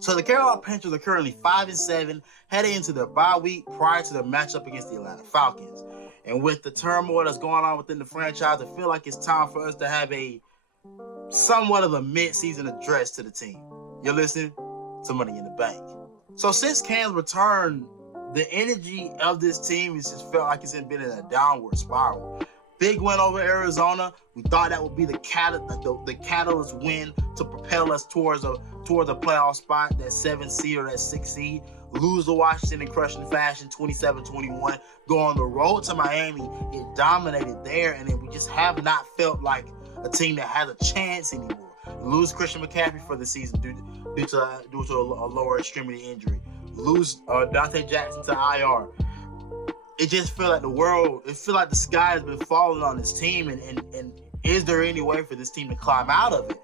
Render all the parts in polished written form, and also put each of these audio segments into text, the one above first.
So the Carolina Panthers are currently 5-7, heading into their bye week prior to their matchup against the Atlanta Falcons. And with the turmoil that's going on within the franchise, I feel like it's time for us to have a somewhat of a mid-season address to the team. You're listening to Money in the Bank. So since Cam's return, the energy of this team has just felt like it's been in a downward spiral. Big win over Arizona. We thought that would be the catalyst win to propel us towards a playoff spot, that 7th seed or that 6th seed. Lose to Washington in crushing fashion, 27-21. Go on the road to Miami, get dominated there, and then we just have not felt like a team that has a chance anymore. Lose Christian McCaffrey for the season due to a lower extremity injury. Lose Dante Jackson to IR. It just feel like the sky has been falling on this team, and is there any way for this team to climb out of it?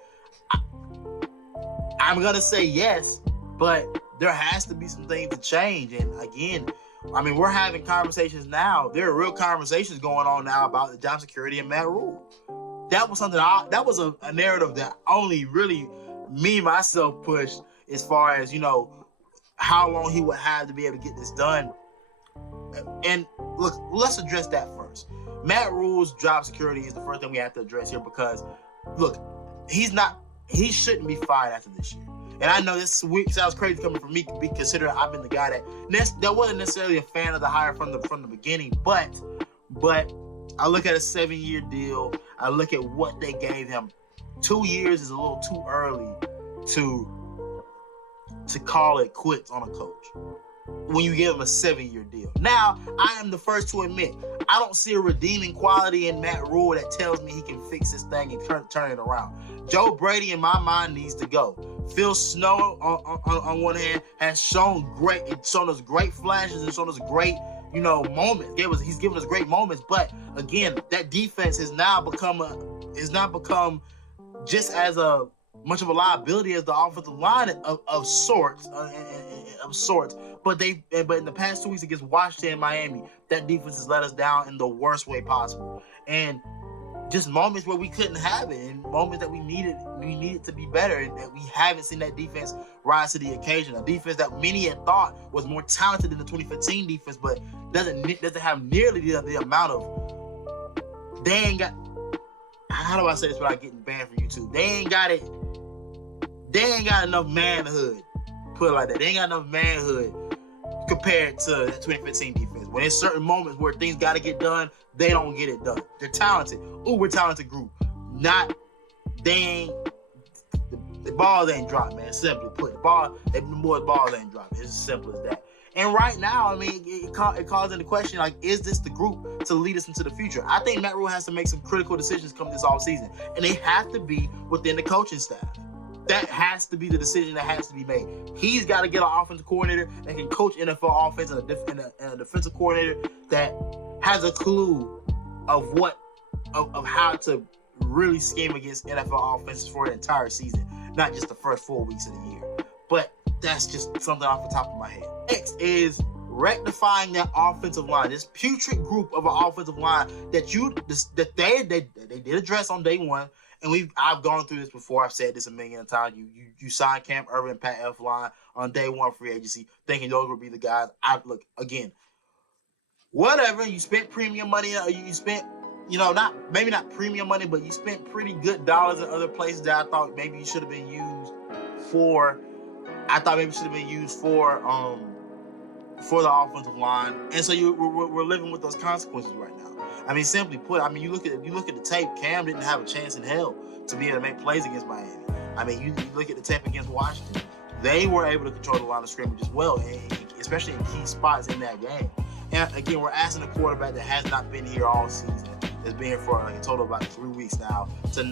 I'm going to say yes, but there has to be some things to change. And again, I mean, we're having conversations now. There are real conversations going on now about the job security and Matt Rhule. That was something that was a narrative that only really me, myself pushed as far as, how long he would have to be able to get this done. And look, let's address that first. Matt Rhule's job security is the first thing we have to address here because, look, he shouldn't be fired after this year. And I know this sounds crazy coming from me, considering I've been the guy that wasn't necessarily a fan of the hire from the beginning, but I look at a 7-year deal. I look at what they gave him. 2 years is a little too early to call it quits on a coach when you give him a 7-year deal. Now, I am the first to admit, I don't see a redeeming quality in Matt Rhule that tells me he can fix this thing and turn it around. Joe Brady, in my mind, needs to go. Phil Snow, on one hand, has shown us great flashes and shown us great, moments. He's given us great moments, but again, that defense has now become just as much of a liability as the offensive line of sorts. But in the past 2 weeks against Washington and Miami, that defense has let us down in the worst way possible. And just moments where we couldn't have it, and moments that we needed to be better, and that we haven't seen that defense rise to the occasion. A defense that many had thought was more talented than the 2015 defense, but doesn't have nearly the amount of. They ain't got. How do I say this without getting banned from YouTube? They ain't got it. They ain't got enough manhood. Put it like that. They ain't got enough manhood compared to that 2015 defense. When there's certain moments where things got to get done, they don't get it done. They're talented. We're a talented group. The balls ain't dropped, man. Simply put, the boys' balls ain't dropped. It's as simple as that. And right now, I mean, it calls into question, like, is this the group to lead us into the future? I think Matt Rhule has to make some critical decisions come this offseason, and they have to be within the coaching staff. That has to be the decision that has to be made. He's got to get an offensive coordinator that can coach NFL offense and a defensive coordinator that has a clue of how to really scheme against NFL offenses for an entire season, not just the first 4 weeks of the year. But that's just something off the top of my head. Next is rectifying that offensive line, this putrid group of an offensive line that they did address on day one. And I've gone through this before. I've said this a million times. You signed Cam Irvin and Pat Elflein on day one free agency, thinking those would be the guys. Look again. Whatever, you spent premium money. You spent, maybe not premium money, but you spent pretty good dollars in other places that I thought maybe you should have been used for. For the offensive line, and so we're living with those consequences right now. I mean, simply put, you look at the tape. Cam didn't have a chance in hell to be able to make plays against Miami. I mean, you look at the tape against Washington. They were able to control the line of scrimmage as well, and especially in key spots in that game. And again, we're asking a quarterback that has not been here all season, that's been here for a total of about 3 weeks now, to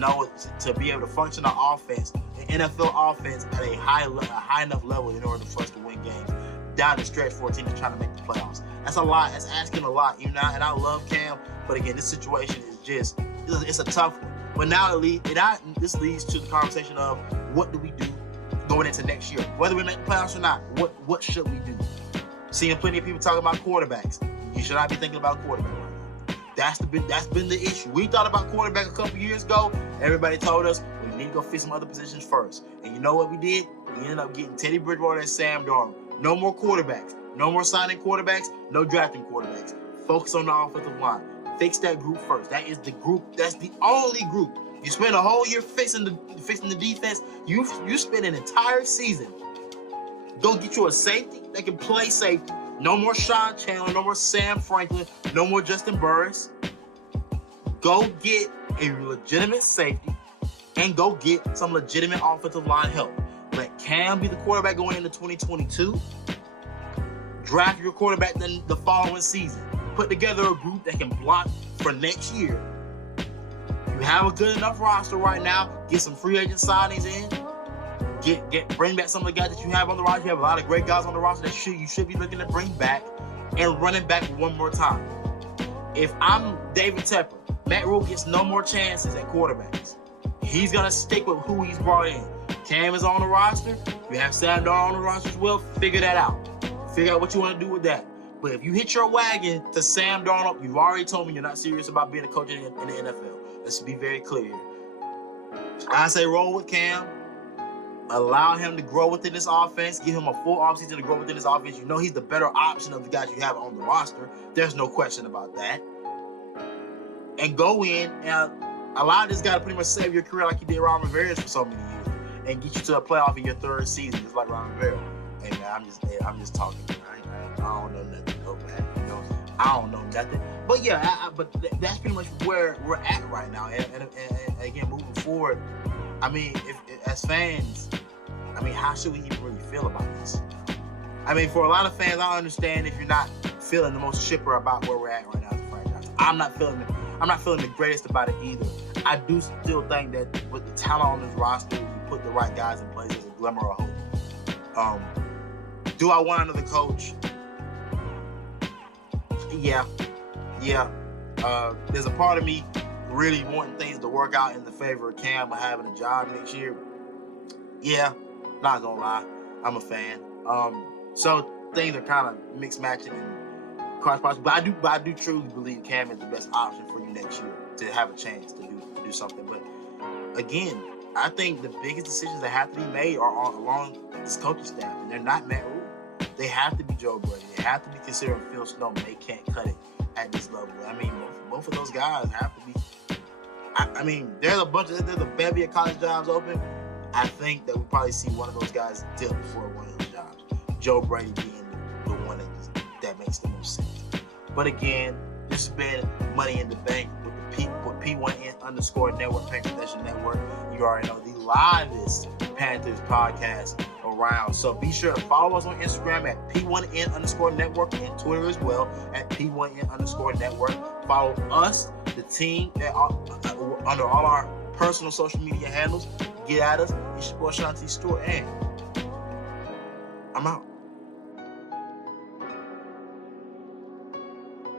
be able to function an offense, an NFL offense at a high enough level in order for us to win games down the stretch for a team that's trying to make the playoffs. That's a lot. That's asking a lot. And I love Cam, but again, this situation is it's a tough one. But now this leads to the conversation of what do we do going into next year? Whether we make the playoffs or not, what should we do? Seeing plenty of people talking about quarterbacks. You should not be thinking about quarterback right now. That's been the issue. We thought about quarterback a couple years ago. Everybody told us we need to go fix some other positions first. And you know what we did? We ended up getting Teddy Bridgewater and Sam Darnold. No more quarterbacks. No more signing quarterbacks. No drafting quarterbacks. Focus on the offensive line. Fix that group first. That is the group. That's the only group. You spend a whole year fixing the defense. You spend an entire season. Go get you a safety that can play safety. No more Sean Chandler. No more Sam Franklin. No more Justin Burris. Go get a legitimate safety and go get some legitimate offensive line help. Let Cam be the quarterback going into 2022. Draft your quarterback then the following season. Put together a group that can block for next year. You have a good enough roster right now. Get some free agent signings in. Bring back some of the guys that you have on the roster. You have a lot of great guys on the roster that you should be looking to bring back and running back one more time. If I'm David Tepper, Matt Rhule gets no more chances at quarterbacks. He's going to stick with who he's brought in. Cam is on the roster. You have Sam Darnold on the roster as well. Figure that out. Figure out what you want to do with that. But if you hit your wagon to Sam Darnold, you've already told me you're not serious about being a coach in the NFL. Let's be very clear here. I say roll with Cam. Allow him to grow within this offense. Give him a full offseason to grow within this offense. You know he's the better option of the guys you have on the roster. There's no question about that. And go in and allow this guy to pretty much save your career like you did Ron Rivera's for so many years and get you to a playoff in your third season, just like Ron Rivera. Hey man, I'm just talking. I don't know nothing. I don't know nothing. But yeah, that's pretty much where we're at right now. And again, moving forward, I mean, if as fans, I mean, how should we even really feel about this? I mean, for a lot of fans, I understand if you're not feeling the most chipper about where we're at right now as a franchise. I'm not feeling the greatest about it either. I do still think that with the talent on this roster, we put the right guys in place as a glimmer of hope. Do I want another coach? Yeah. There's a part of me really wanting things to work out in the favor of Cam or having a job next year. Yeah, not gonna lie, I'm a fan. So things are kind of mixed matching and cross-cross. But I do truly believe Cam is the best option for you next year to have a chance to do something. But again, I think the biggest decisions that have to be made are along this coaching staff, and they're not Matt Rhule. They have to be Joe Brady. They have to be considering Phil Snow. They can't cut it at this level. I mean, both of those guys have to be. I mean, there's a bevy of college jobs open. I think that we probably see one of those guys dip before one of those jobs. Joe Brady being the one that makes the most sense. But again, this has been Money in the Bank with P1N_network, Panther Nation Network. You already know the livest Panthers podcast around. So be sure to follow us on Instagram at P1N_network and Twitter as well at P1N_network. Follow us, the team, under all our personal social media handles. Get at us. It's your boy Shanti Stewart, and I'm out.